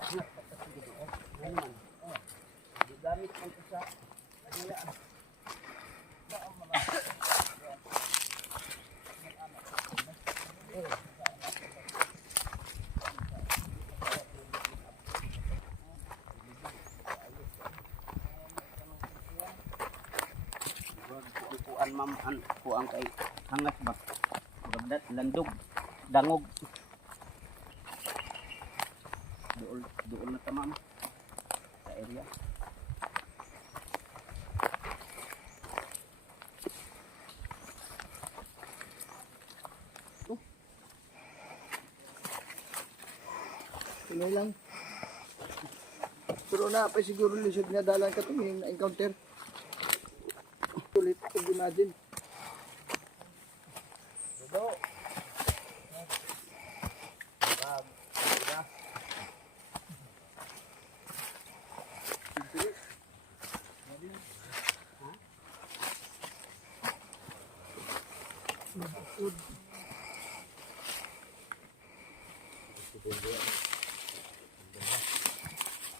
Gamit ang isa. Kuan ma'am an kuan kay hangat ba. Bagdat landog dangog. Dool na ta ma'am sa area. Tuloy lang. Pero na pa siguro lisod nga dalan ka tumingin na encounter. Ulit pag imagine.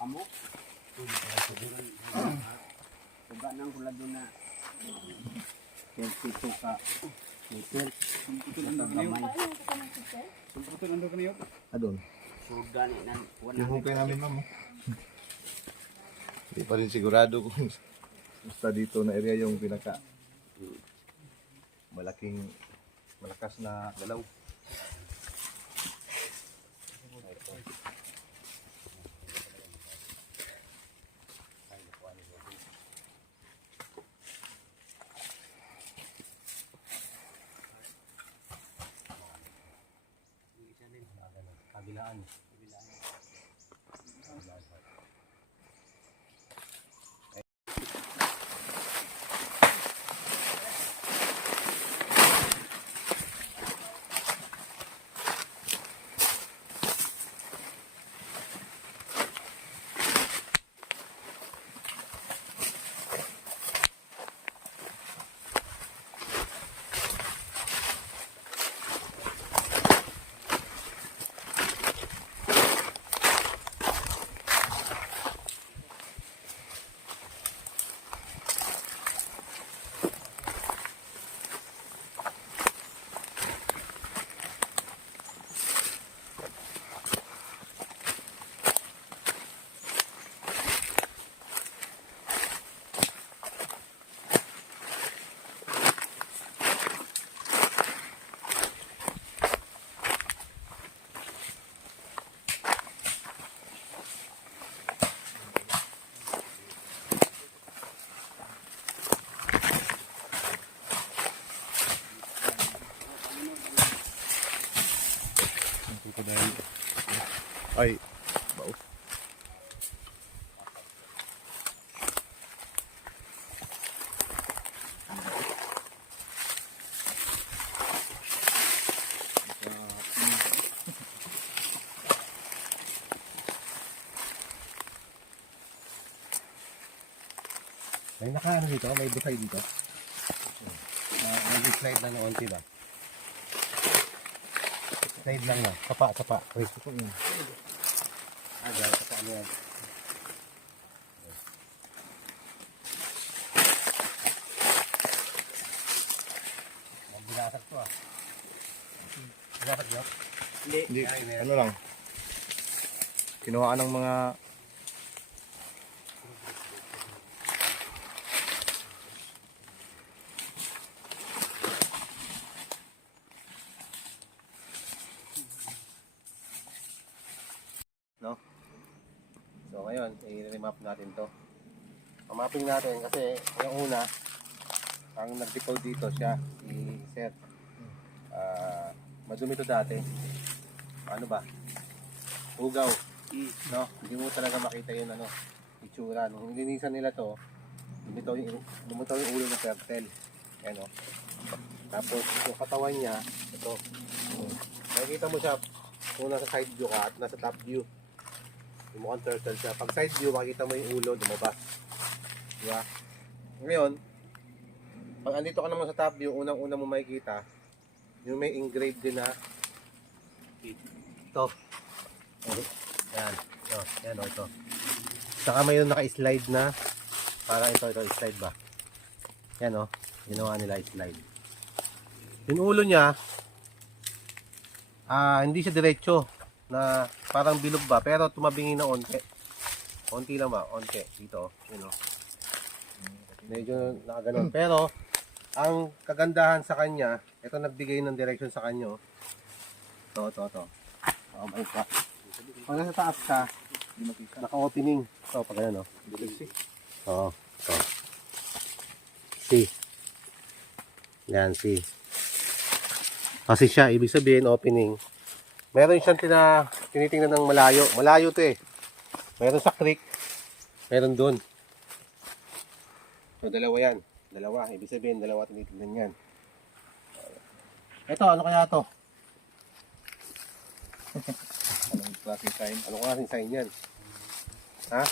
Amo. Tuga nang kula doon na. Kaya ka. Meter. Gamay. Adon. Yung hukay namin ma'am. oh. Hindi pa rin sigurado kung basta dito na area yung pinaka malaking malakas na galaw. Ay, bao. May naka ano dito, may butay dito. Uh, may slide lang na onti ba? Slide lang na. Sapa, sapa. Wait, ito yun. Dahil sapa ano yan. Ang binasag to ah. Binasag yun? Hindi. Hindi, ano lang. Kinuhaan ng mga No? So ngayon, i-remap natin to. Pamapping natin kasi yung una, ang nag-decode dito siya, si Sir. Ah, madumi to dati. Ano ba? Ugaw. No? Hindi mo talaga makita yung ano, itsura. Nung nilinisan nila to, lumitaw yung, lumitaw yung ulo ng turtle. Ayan o. Tapos yung katawan niya, ito. Nakikita mo siya kung nasa side view ka at nasa top view. Yung mukhang turtle siya. Pag side view, makikita mo yung ulo, lumabas. Diba? Ngayon, pag andito ka naman sa top view, unang-una mo makikita, yung may engraved din na ito. Yan. Oh, yan o, ito. Saka mayroon naka-slide na. Para ito, ito, slide ba? Yan o, ginawa nila slide. Yung ulo niya, ah, hindi siya diretso na parang bilog ba, pero tumabingi na onte. Onti lang ba? Onte. Dito, yun o. Medyo nakaganon. Pero, ang kagandahan sa kanya, ito nagbigay ng direction sa kanya. oh. Ito, ito, ito. Oh my God. Pag nasa taas ka, naka-opening. Ito, pag ganun, no? Oo, ito. C. Yan, C. Kasi siya, ibig sabihin, opening. Meron siyang tina, tinitingnan ng malayo. Malayo to eh. Meron sa creek. Meron dun. So, dalawa yan. Dalawa. Ibig sabihin, dalawa tinitingnan yan. Ito, ano kaya to? Anong klaseng sign? Ano klaseng sign yan? Ha?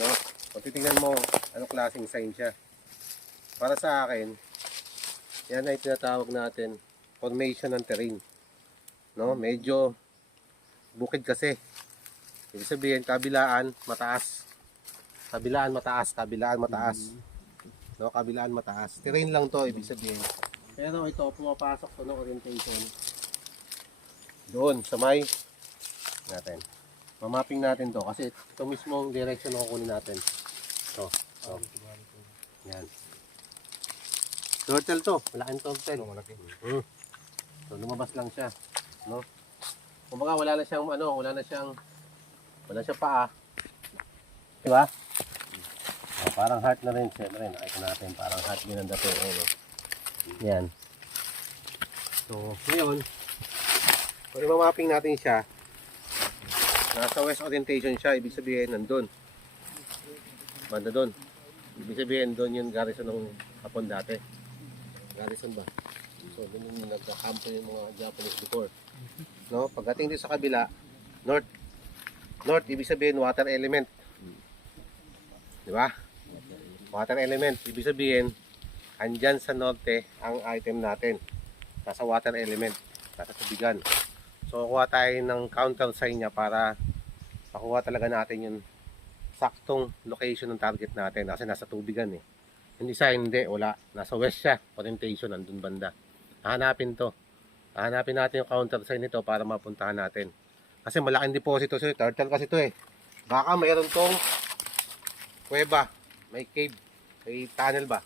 No? Kung titingnan mo, anong klaseng sign siya? Para sa akin, yan ay tinatawag natin formation ng terrain. No? Medyo bukid kasi. Ibig sabihin, kabilaan, mataas. Kabilaan, mataas. Kabilaan, mataas. No? Kabilaan, mataas. Terrain lang to, ibig sabihin. Pero ito, pumapasok to ng orientation. Doon, sa may natin. Mamapping natin to kasi ito mismo ang direction na kukunin natin. Ito. ito. Yan. Turtle to. Malaking turtle. malaki. Mm. So, lumabas lang siya. No? Kumbaga wala na siyang ano, wala na siyang wala siyang paa. Di ba? Oh, parang heart na rin. Siyempre, nakita natin. Parang heart din ang dato. Oh, no? Yan. So, ngayon, kung i-mapping natin siya, nasa west orientation siya, ibig sabihin, nandun. Banda doon. Ibig sabihin, doon yung garrison ng Hapon dati. Garrison ba? So, doon yung nagkakampo yung mga Japanese before. No? Pagdating dito sa kabila, north. North, ibig sabihin, water element. Di ba? Water element. Ibig sabihin, andyan sa norte ang item natin. Nasa water element. Nasa tubigan. So, kuha tayo ng counter sign niya para makuha talaga natin yung saktong location ng target natin kasi nasa tubigan eh. Yung isa hindi, wala. Nasa west siya, orientation, nandun banda. Hahanapin to. Hahanapin natin yung counter sign nito para mapuntahan natin. Kasi malaking deposito siya, turtle kasi to eh. Baka mayroon tong kuweba, may cave, may tunnel ba?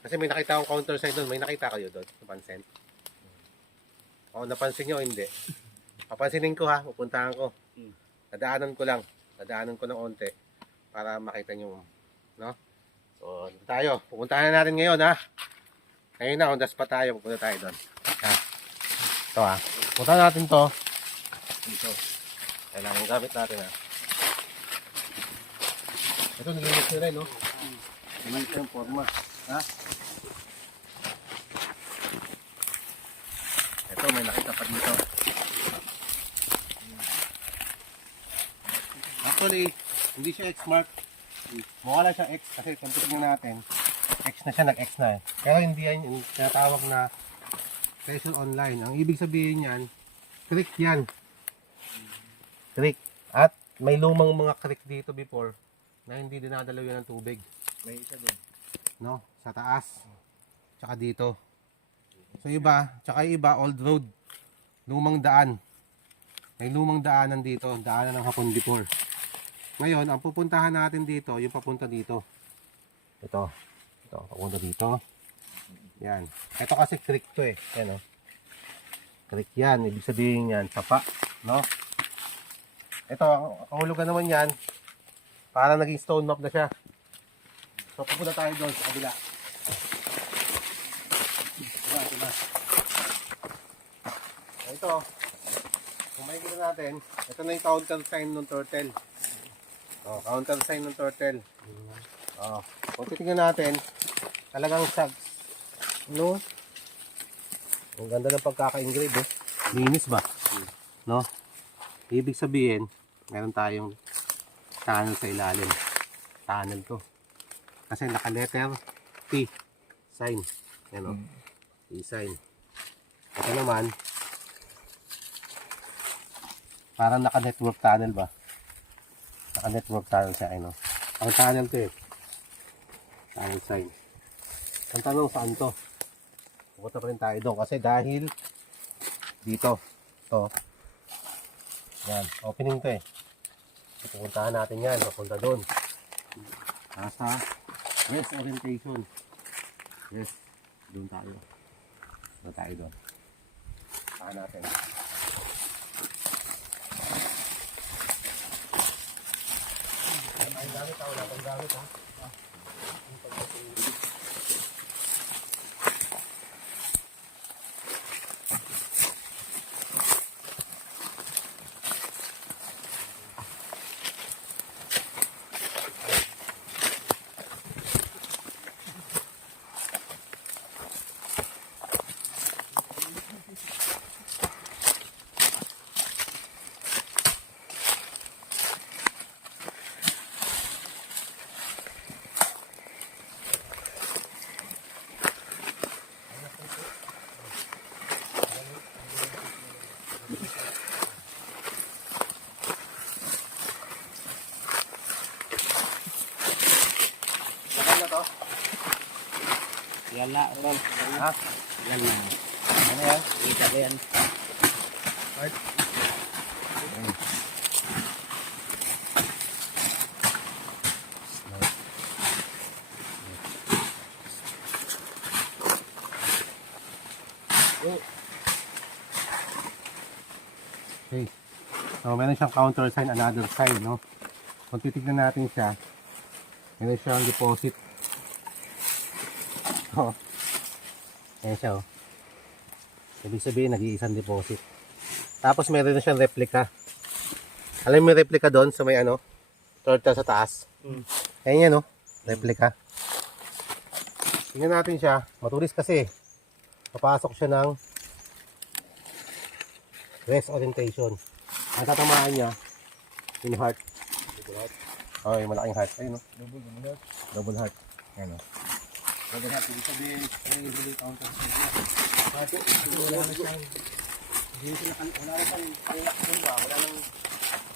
Kasi may nakita akong counter sign doon, may nakita kayo doon, napansin? O, napansin nyo, hindi. Papansinin ko ha, pupuntahan ko. Dadaanan ko lang. Dadaanan ko ng onte para makita nyo. No? So, tayo. Pupuntahan na natin ngayon ha. Ngayon na, on the spot tayo. Pupunta tayo doon. Ha? Ito ha. Punta natin to. Dito. Kailangan gamit natin ha. Ito, nilinis nyo rin, no? Nilinis yung forma. Ha? Ito, may nakita pa dito. Actually, hindi siya X-mark. Mukha lang siya X kasi kung titignan natin, X na siya, nag-X na eh. Pero hindi yan yung tinatawag na special online. Ang ibig sabihin yan, creek yan. Creek. At may lumang mga creek dito before na hindi dinadalaw yan ng tubig. May isa din. No? Sa taas. Tsaka dito. So iba, tsaka iba, old road. Lumang daan. May lumang daanan dito, daanan ng hapon before. Ngayon, ang pupuntahan natin dito, yung papunta dito. Ito. Ito, papunta dito. Yan. Ito kasi creek to eh. Yan o. Creek yan. Ibig sabihin yan, sapa. No? Ito, ang kahulugan naman yan, parang naging stone map na siya. So, pupunta tayo doon sa kabila. Diba, diba? Ito, kung makikita natin, ito na yung counter sign ng turtle. Oh, counter sign ng turtle. Oh, kung titingnan natin, talagang sa no? Ang ganda ng pagkaka-engrave eh. Linis ba? No? Ibig sabihin, meron tayong tunnel sa ilalim. Tunnel to. Kasi naka-letter T. Sign. Yan o. T sign. Ito naman, Parang naka-network tunnel ba? Naka-network tunnel siya, ano? Ang tunnel to eh. Tunnel sign. Ang tanong, saan to? Pupunta pa rin tayo doon kasi dahil dito, to. Yan, opening to eh. Pupuntahan natin yan, papunta doon. Nasa west orientation. Yes, doon tayo. Doon tayo doon. Saan natin. Ang gamit ako, wala pang gamit ha. Saan Yan na, Ron. Ha? Yan na. Ano yan? Kita ko yan. Okay. So, meron siyang counter sign, another sign, no? Kung titignan natin siya, meron siyang deposit. Oh. Ayan siya, oh. Ibig sabihin, nag-iisang deposit. Tapos, meron na siyang replica. Alam mo yung replica doon sa may ano? Turtle sa taas. Mm. Ayan yan, oh. Replica. Tingnan natin siya. Matulis kasi. Papasok siya ng west orientation. Ang tatamaan niya, yung heart. Oh, yung malaking heart. Ayun, no? Double heart. Double heart. Niya. Heart, hindi sila, wala na siyang, ayun ba? Wala nang,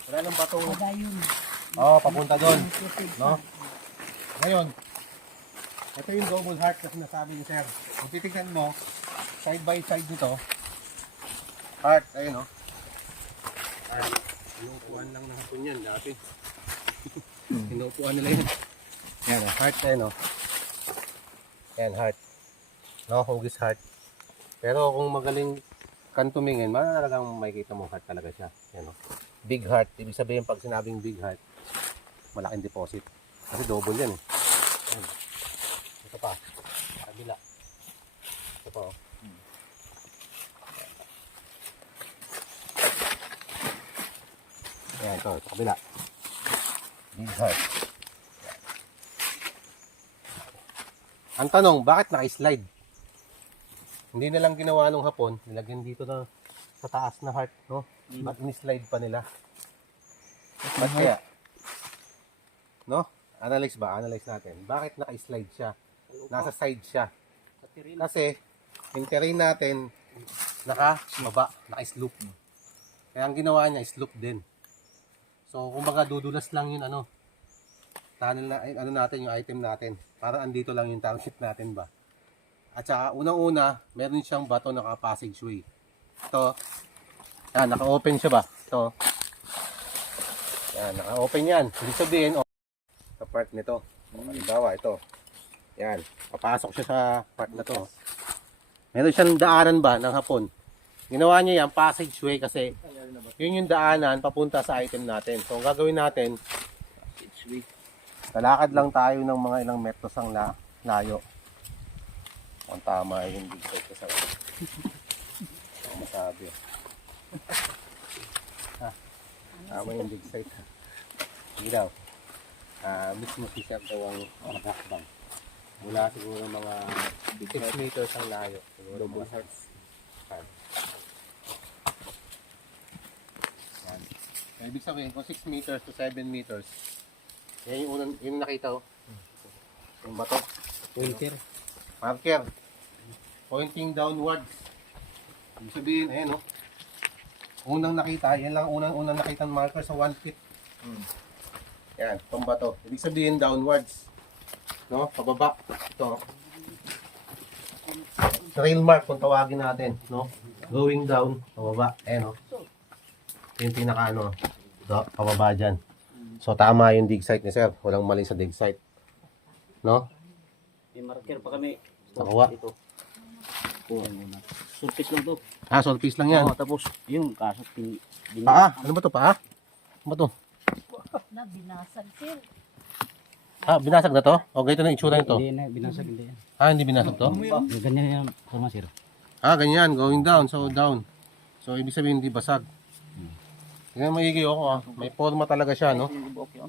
wala nang bato. Oo, oh, papunta doon. No? Ngayon, ito yung double heart na sinasabi ni Sir. Kung titignan mo, side by side nito, heart, ayun o. Heart. Inuupuan lang ng hapon yan dati. Inuupuan nila yun. Yan heart ayun o. Yan, heart. No, hugis heart. Pero kung magaling kan tumingin, talagang makikita mo heart talaga siya. Yan o. Big heart. Ibig sabihin pag sinabing big heart, malaking deposit. Kasi double yan eh. Ayun. Ito pa. Kabila. Ito pa oh. Ayan, ito. Ito kabila. Big heart. Ang tanong, bakit naka-slide? Hindi na lang ginawa nung hapon. Nilagyan dito na sa taas na heart, no? Ba't in-slide pa nila? Ba't kaya? No? Analyze ba? Analyze natin. Bakit naka-slide siya? Nasa side siya. Kasi, yung terrain natin, naka-baba, naka-slope. Kaya ang ginawa niya, slope din. So, kumbaga, dudulas lang yun, ano, tunnel na, ano natin, yung item natin. Para andito lang yung target natin ba. At saka, unang-una, meron siyang bato na passageway. Ito, yan, naka-open siya ba? Ito. Yan, naka-open yan. Ibig sabihin, oh, sa part nito. Halimbawa, ito. Yan, papasok siya sa part na to. Meron siyang daanan ba ng hapon. Ginawa niya yan, passageway kasi yun yung daanan papunta sa item natin. So, ang gagawin natin, lalakad lang tayo ng mga ilang metros ang la layo. Ang tama ay yung big side kasi. Ang masabi. ha, tama yung big side. Hindi daw. Ah, mismo si Sir daw ang magkakbang. Mula siguro mga 6 meters ang layo. Siguro mga hertz. Yan. Yan. Kaya Ibig sabihin, kung 6 meters to 7 meters, yan yung unang, yung nakita ko. Yung bato. Pointer. Marker. Pointing downwards. Ibig sabihin, ayan o. unang nakita, yan lang unang unang nakita marker sa 1 feet. Hmm. Yan, pambato. Ibig sabihin downwards. No? Pababa. Ito. Trail mark kung tawagin natin, no? Going down, pababa. Ayan, no? Ito yung pinaka ano, do, pababa dyan. So tama yung dig site ni sir. Walang mali sa dig site. No? May marker pa kami. Nakuha. Ito. Kuha muna. Surface lang to. Ah, piece lang yan. Oo, tapos yung kaso pin bin Paa? Ano ba to? Paa? Ano ba to? na binasag sir. Ah, binasag na to? O ganito na yung itsura nito? Hindi na binasag hindi. yan. Ah, hindi binasag to? Yung ganyan yan sama sir. Ah, ganyan. Going down. So, down. So, ibig sabihin hindi basag. Tingnan maigi ako ah. May forma talaga siya, no? Oh.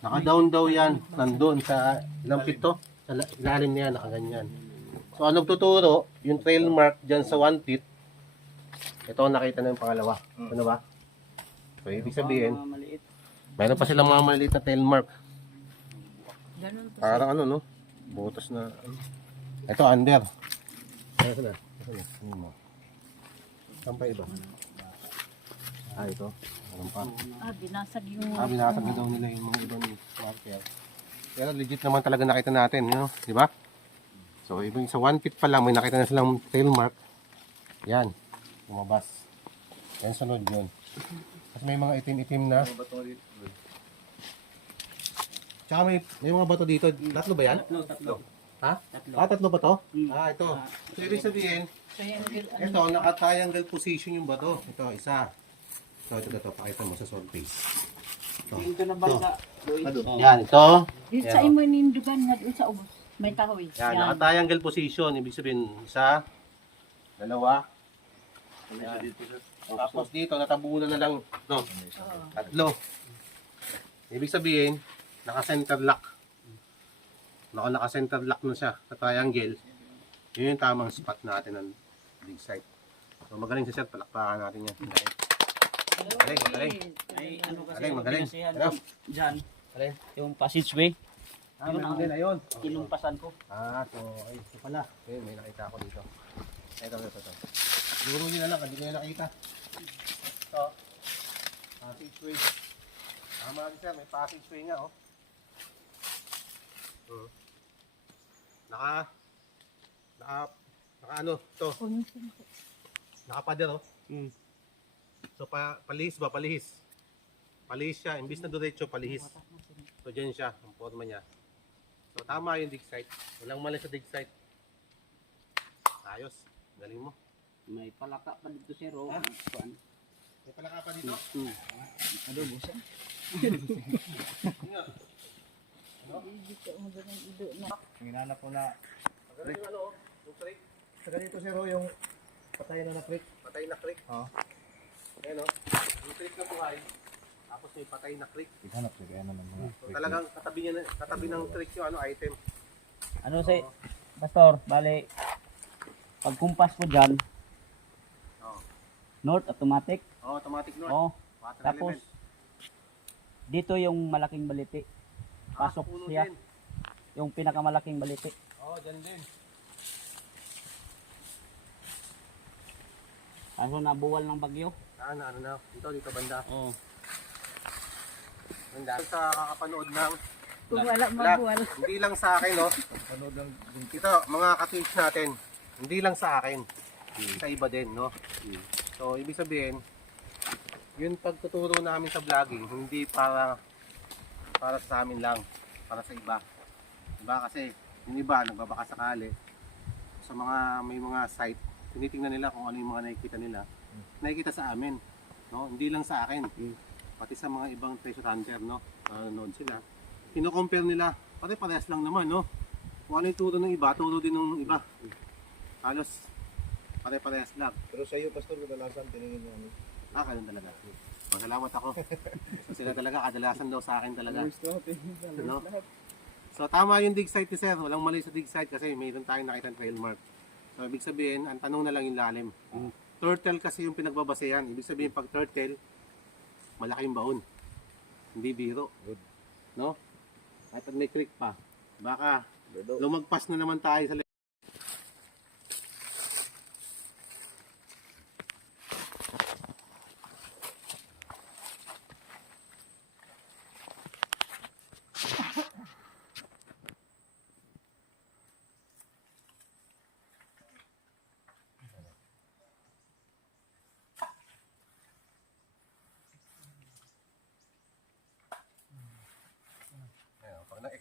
Naka-down daw yan. Nandun sa feet to? Sa la- ilalim niya, nakaganyan. So, anong tuturo? Yung trail mark dyan sa 1 feet. Ito nakita na yung pangalawa. Ano ba? So, ibig sabihin, maliit. mayroon pa silang mga maliit na trail mark. Ganun to. Parang ano, no? Butas na. Ito, under. Ano na? Ano mo? Saan pa iba? Ah, ito. Meron pa. Ah, binasag yung Ah, binasag na daw nila yung mga ibang marker. Pero legit naman talaga nakita natin, you know? di ba? So, ibig sa 1 feet pa lang, may nakita na silang tail mark. Yan, lumabas. Yan sunod yun. Tapos may mga itim-itim na. Tsaka may, may mga bato dito. Tatlo ba yan? Tatlo, tatlo. Ha? Tatlo. Ah, tatlo ba to? Hmm. Ah, ito. So, ibig sabihin, triangle. ito, naka-triangle position yung bato. Ito, isa. Ito, ito, ito. Pakita mo sa sword face. Ito. Ito na banda. Oh. Yan, ito. Yung sa imo nindugan nga doon sa ubos. May kahoy. Yan, naka-triangle position. Ibig sabihin, isa, dalawa, yan. Tapos dito, natabunan na lang. Ito, tatlo. Ibig sabihin, naka-center lock. Naka, naka-center lock na siya sa triangle. Yun yung tamang spot natin ng dig site. So, magaling si Sir. Palakpakan natin yan. Magaling, magaling. Ay, ano kasi Magaling, magaling. Ano? Dyan, Magaling. yung passageway. Ah, Yun ang-. Ayun. Kinumpasan ko. Ah, so, ay, ito pala. Ayun, may nakita ako dito. Ito, ito, ito. Siguro nyo na lang, hindi ko na nakita. Ito. Passageway. Tama rin sir, may passageway nga, oh. Hmm. Naka, naka, naka ano, ito, nakapader, oh. Hmm. So, pa, palihis ba? Palihis. Palihis siya. Imbis na diretso, palihis. So, dyan siya, ang forma niya. So, tama yung dig site. Walang mali sa dig site. Ayos. Galing mo. May palaka pa dito sir. Oh. Kuan. May palaka pa dito. Hmm. Adobo siya. Hinanap ko na. Magaling yung ano, oh. Sa ganito sir, oh, yung patay na na creek. Patay na creek. Oo. Ayan o. Yung creek na buhay. Tapos may patay na creek. Hinanap ko kaya naman mga So, talagang katabi, niya, na- katabi ng creek yung ano, item. Ano si Pastor, bali pag kumpas ko diyan, Oo. north automatic. Oh, automatic north. Oh, Water tapos element. dito yung malaking baliti. Ah, Pasok puno siya, din. yung pinakamalaking baliti. Oo, oh, dyan din. Kaso nabuwal ng bagyo. Saan na, ano na. Dito, dito banda. Oh. Banda. Sa kakapanood ng Kung wala magwal. hindi lang sa akin, no? panood ng Ito, mga ka-tweets natin, hindi lang sa akin, sa iba din, no? So, ibig sabihin, yung pagtuturo namin sa vlogging, hindi para para sa amin lang, para sa iba. Diba? Kasi, yung iba, nagbabaka sakali, sa mga, may mga site, tinitingnan nila kung ano yung mga nakikita nila. Nakikita sa amin, no? Hindi lang sa akin, pati sa mga ibang treasure hunter, no? Nanonood sila. Kino-compare nila, pare parehas lang naman, no? Kung ano yung turo ng iba, turo din ng iba. Halos pare-parehas lang. Pero sa iyo, Pastor, kadalasan tiningin niya. ano, Ah, ganun talaga. Masalamat ako. So, sila talaga, kadalasan daw sa akin talaga. No? So, tama yung dig site ni Sir. Walang mali sa dig site kasi mayroon tayong nakita trail mark. So, ibig sabihin, ang tanong na lang yung lalim. Turtle kasi yung pinagbabasehan. Ibig sabihin, pag turtle, malaking baon. Hindi biro. No? At may creek pa. Baka lumagpas na naman tayo sa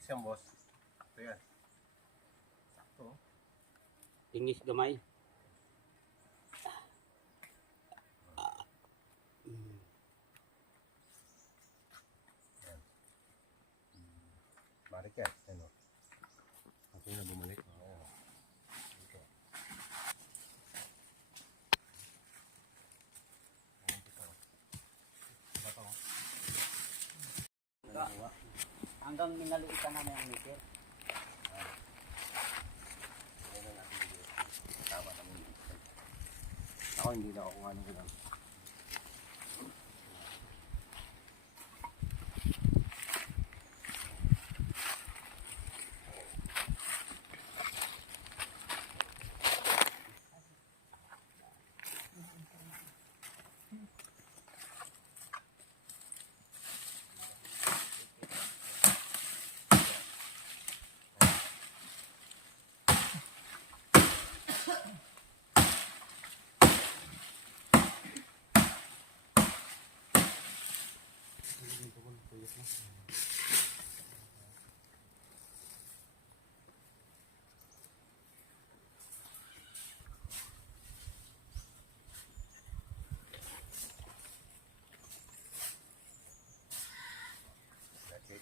yan, boss. Ito yan. Sakto. Tingis gamay. Balik yan. Ano? Ako na bumalik. Oo. Dito. Ayan, dito. Diba to? Hanggang minaliitan na na yung meter. Ako hindi na ako ng ganun.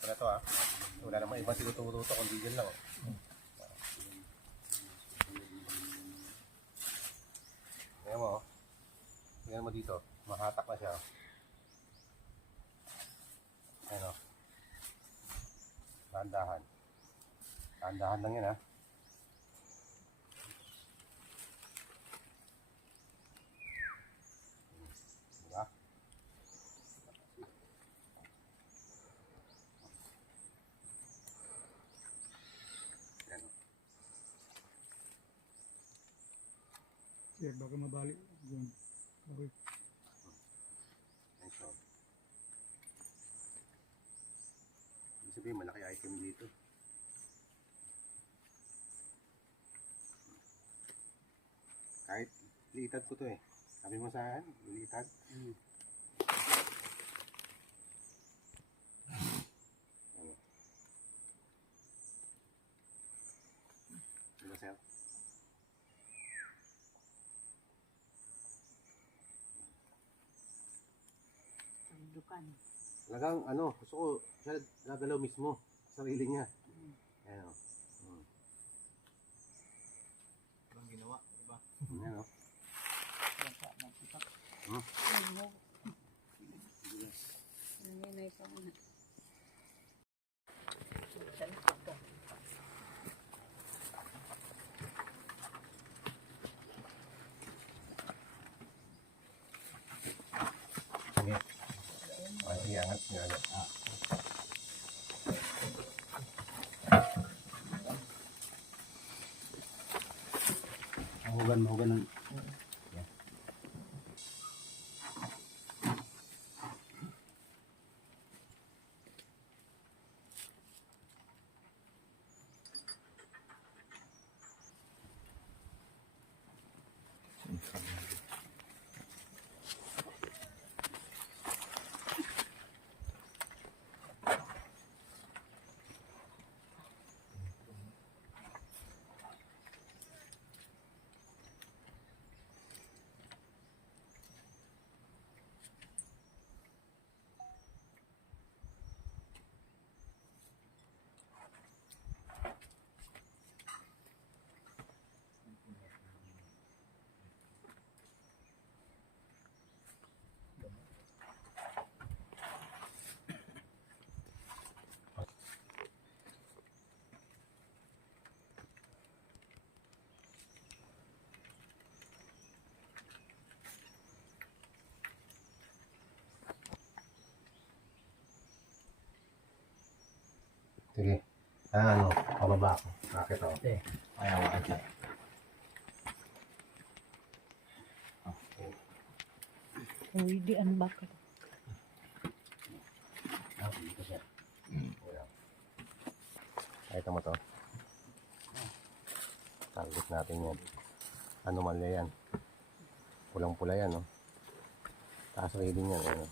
Na to ah. Wala namang ibang tinuturo to, kundi dyan lang. Oh. Tingnan mo, oh. Tingnan mo dito. Mahatak na siya. oh. Ayan o. Dahan-dahan. Dahan-dahan lang yan ha. Diba? Ayan o. Sir, baka mabali. Yun. Okay. Nice one. Ibig sabihin, malaki item dito. Kahit liitad ko to eh. Sabi mo sa akin, liitad. Ano? Diba, sir? Sandukan. Talagang ano, gusto ko siya gagalaw mismo sa sarili niya. Ayan o. Hmm. Ang ginawa, diba? Ayan o. Nanginay pa muna. Sige. Ah, angat. Angat. Mahugan, mahugan ng... Sige. Ah, ano, pababa ako. Bakit ako? Ayaw, ate. Uy, di ano bakit? Ah, dito siya. Nakita mo to? Target natin yan. Ano man yan? Pulang-pula yan, no? Taas reading yan, ano?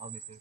Oh, mister.